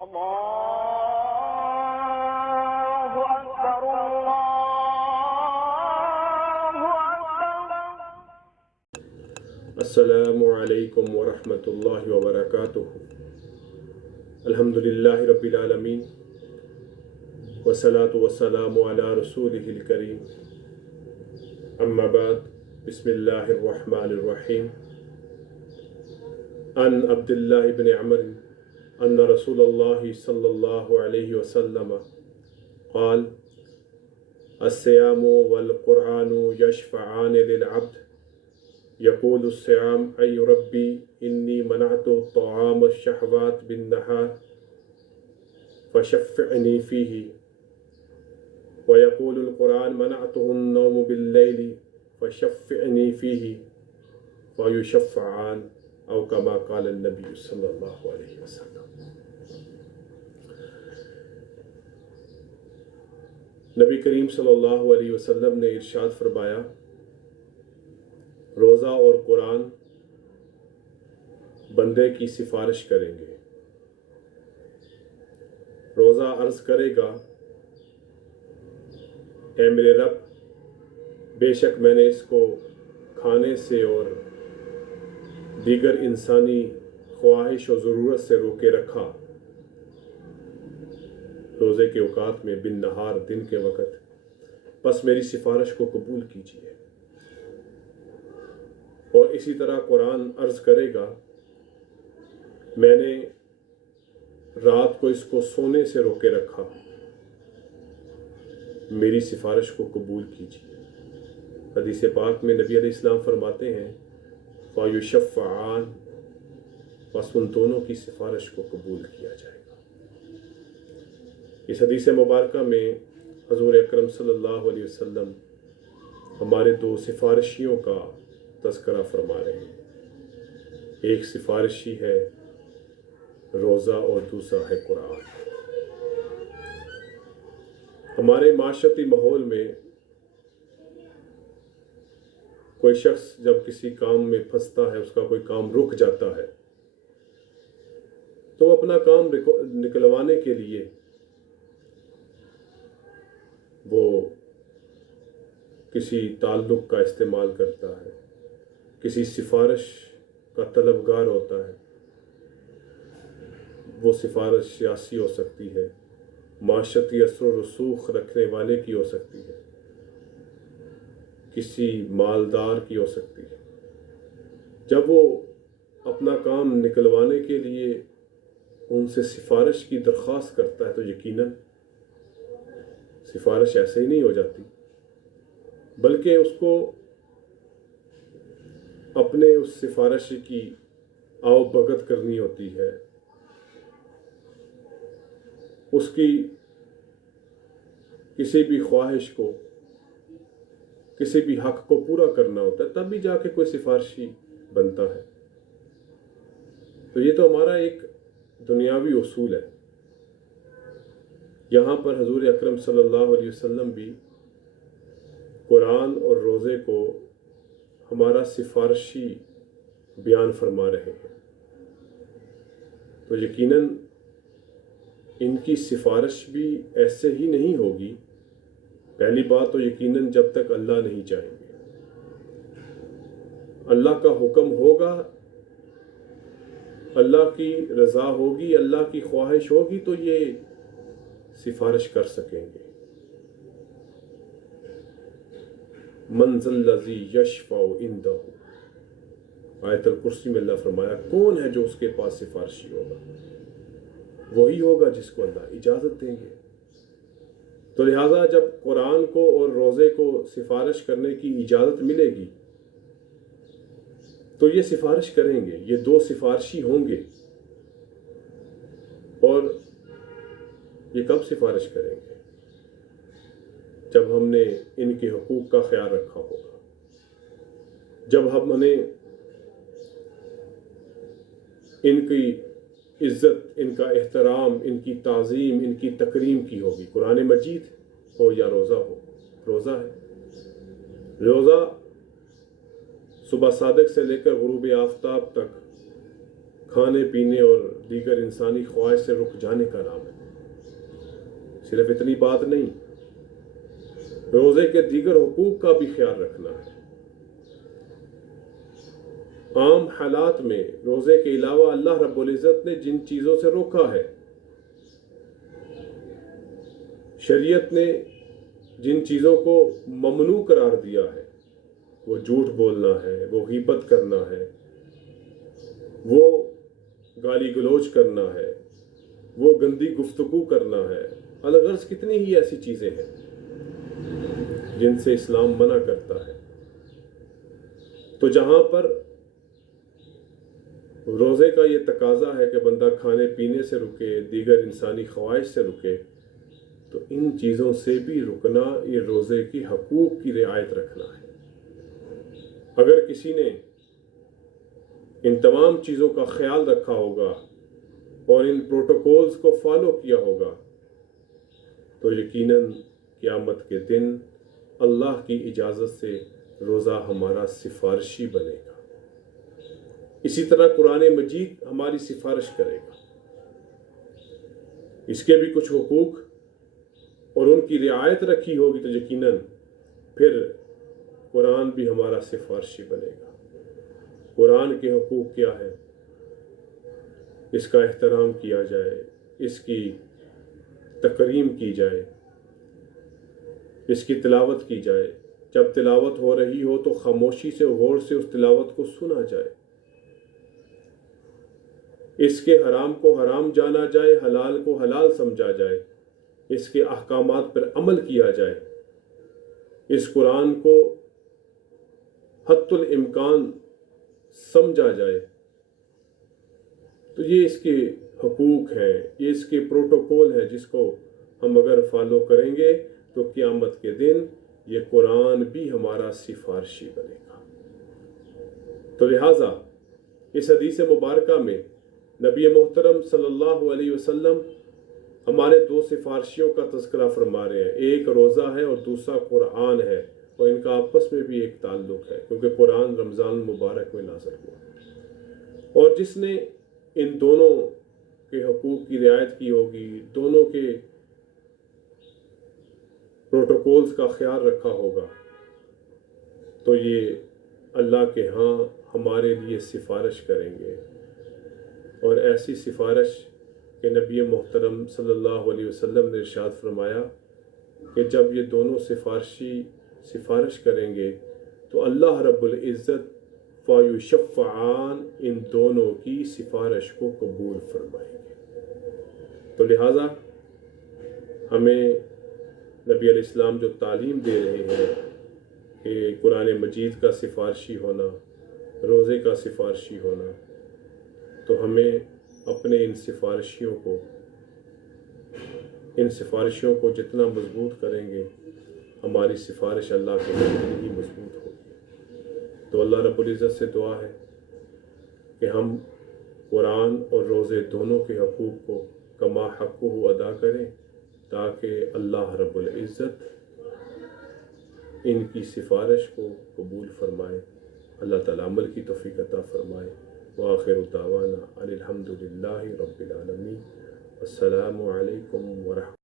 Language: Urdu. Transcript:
اللہ اکبر اللہ اکبر۔ السلام علیکم ورحمۃ اللہ وبرکاتہ۔ الحمدللہ رب العالمین والصلاة والسلام علی رسولہ الکریم، اما بعد، بسم اللہ الرحمن الرحیم۔ عن عبد اللہ بن عمر ان رسول اللہ صلی اللہ علیہ وسلم قال الصيام والقرآن يشفعان للعبد يقول الصيام أي ربي إني منعت طعام الشهوات بالنهار فشفعني فيه، ويقول القرآن منعته النوم بالليل فشفعني فيه، فيشفعان أو كما قال النبي صلى الله عليه وسلم۔ نبی کریم صلی اللہ علیہ وسلم نے ارشاد فرمایا، روزہ اور قرآن بندے کی سفارش کریں گے۔ روزہ عرض کرے گا، اے میرے رب، بے شک میں نے اس کو کھانے سے اور دیگر انسانی خواہش و ضرورت سے روکے رکھا، روزے کے اوقات میں بن نہار، دن کے وقت، پس میری سفارش کو قبول کیجیے۔ اور اسی طرح قرآن عرض کرے گا، میں نے رات کو اس کو سونے سے روکے رکھا، میری سفارش کو قبول کیجیے۔ حدیث پاک میں نبی علیہ السلام فرماتے ہیں، فَيُشَفَّعَانِ، پس ان دونوں کی سفارش کو قبول کیا جائے گا۔ اس حدیث مبارکہ میں حضور اکرم صلی اللہ علیہ وسلم ہمارے دو سفارشیوں کا تذکرہ فرما رہے ہیں۔ ایک سفارشی ہے روزہ اور دوسرا ہے قرآن۔ ہمارے معاشرتی ماحول میں کوئی شخص جب کسی کام میں پھنستا ہے، اس کا کوئی کام رک جاتا ہے، تو وہ اپنا کام نکلوانے کے لیے وہ کسی تعلق کا استعمال کرتا ہے، کسی سفارش کا طلبگار ہوتا ہے۔ وہ سفارش سیاسی ہو سکتی ہے، معاشرتی اثر و رسوخ رکھنے والے کی ہو سکتی ہے، کسی مالدار کی ہو سکتی ہے۔ جب وہ اپنا کام نکلوانے کے لیے ان سے سفارش کی درخواست کرتا ہے تو یقیناً سفارش ایسے ہی نہیں ہو جاتی، بلکہ اس کو اپنے اس سفارش کی آؤ بھگت کرنی ہوتی ہے، اس کی کسی بھی خواہش کو، کسی بھی حق کو پورا کرنا ہوتا ہے، تب بھی جا کے کوئی سفارشی بنتا ہے۔ تو یہ تو ہمارا ایک دنیاوی اصول ہے۔ یہاں پر حضور اکرم صلی اللہ علیہ وسلم بھی قرآن اور روزے کو ہمارا سفارشی بیان فرما رہے ہیں، تو یقیناً ان کی سفارش بھی ایسے ہی نہیں ہوگی۔ پہلی بات تو یقیناً جب تک اللہ نہیں چاہیں گے، اللہ کا حکم ہوگا، اللہ کی رضا ہوگی، اللہ کی خواہش ہوگی تو یہ سفارش کر سکیں گے۔ من ذا الذی یشفع عندہ، آیت الکرسی میں اللہ فرمایا، کون ہے جو اس کے پاس سفارشی ہوگا؟ وہی ہوگا جس کو اللہ اجازت دیں گے۔ تو لہٰذا جب قرآن کو اور روزے کو سفارش کرنے کی اجازت ملے گی تو یہ سفارش کریں گے، یہ دو سفارشی ہوں گے۔ اور یہ کب سفارش کریں گے؟ جب ہم نے ان کے حقوق کا خیال رکھا ہوگا، جب ہم نے ان کی عزت، ان کا احترام، ان کی تعظیم، ان کی تکریم کی ہوگی۔ قرآن مجید ہو یا روزہ ہو، روزہ ہے، روزہ صبح صادق سے لے کر غروب آفتاب تک کھانے پینے اور دیگر انسانی خواہش سے رک جانے کا نام ہے۔ صرف اتنی بات نہیں، روزے کے دیگر حقوق کا بھی خیال رکھنا ہے۔ عام حالات میں روزے کے علاوہ اللہ رب العزت نے جن چیزوں سے روکا ہے، شریعت نے جن چیزوں کو ممنوع قرار دیا ہے، وہ جھوٹ بولنا ہے، وہ غیبت کرنا ہے، وہ گالی گلوچ کرنا ہے، وہ گندی گفتگو کرنا ہے، الغرض کتنی ہی ایسی چیزیں ہیں جن سے اسلام منع کرتا ہے۔ تو جہاں پر روزے کا یہ تقاضا ہے کہ بندہ کھانے پینے سے رکے، دیگر انسانی خواہش سے رکے، تو ان چیزوں سے بھی رکنا یہ روزے کی حقوق کی رعایت رکھنا ہے۔ اگر کسی نے ان تمام چیزوں کا خیال رکھا ہوگا اور ان پروٹوکولز کو فالو کیا ہوگا تو یقیناً قیامت کے دن اللہ کی اجازت سے روزہ ہمارا سفارشی بنے گا۔ اسی طرح قرآن مجید ہماری سفارش کرے گا۔ اس کے بھی کچھ حقوق اور ان کی رعایت رکھی ہوگی تو یقیناً پھر قرآن بھی ہمارا سفارشی بنے گا۔ قرآن کے حقوق کیا ہے؟ اس کا احترام کیا جائے، اس کی تکریم کی جائے، اس کی تلاوت کی جائے۔ جب تلاوت ہو رہی ہو تو خاموشی سے غور سے اس تلاوت کو سنا جائے، اس کے حرام کو حرام جانا جائے، حلال کو حلال سمجھا جائے، اس کے احکامات پر عمل کیا جائے، اس قرآن کو حتی الامکان سمجھا جائے۔ تو یہ اس کے حقوق ہیں، یہ اس کے پروٹوکول ہیں جس کو ہم اگر فالو کریں گے تو قیامت کے دن یہ قرآن بھی ہمارا سفارشی بنے گا۔ تو لہٰذا اس حدیث مبارکہ میں نبی محترم صلی اللہ علیہ وسلم ہمارے دو سفارشیوں کا تذکرہ فرما رہے ہیں، ایک روزہ ہے اور دوسرا قرآن ہے، اور ان کا آپس میں بھی ایک تعلق ہے کیونکہ قرآن رمضان المبارک میں نازل ہوا۔ اور جس نے ان دونوں کے حقوق کی رعایت کی ہوگی، دونوں کے پروٹوکولز کا خیال رکھا ہوگا، تو یہ اللہ کے ہاں ہمارے لیے سفارش کریں گے، اور ایسی سفارش کہ نبی محترم صلی اللہ علیہ وسلم نے ارشاد فرمایا کہ جب یہ دونوں سفارشی سفارش کریں گے تو اللہ رب العزت فَيُشَفَّعَانِ ان دونوں کی سفارش کو قبول فرمائیں گے۔ تو لہٰذا ہمیں نبی علیہ السلام جو تعلیم دے رہے ہیں کہ قرآن مجید کا سفارشی ہونا، روزے کا سفارشی ہونا، تو ہمیں اپنے ان سفارشیوں کو جتنا مضبوط کریں گے ہماری سفارش اللہ کے اتنی ہی مضبوط ہوگی۔ تو اللہ رب العزت سے دعا ہے کہ ہم قرآن اور روزے دونوں کے حقوق کو کما حقہ ادا کریں تاکہ اللہ رب العزت ان کی سفارش کو قبول فرمائے۔ اللہ تعالیٰ عمل کی توفیق عطا فرمائے۔ وآخر دعوانا ان الحمد للہ رب العالمین۔ السلام علیکم ورحمۃ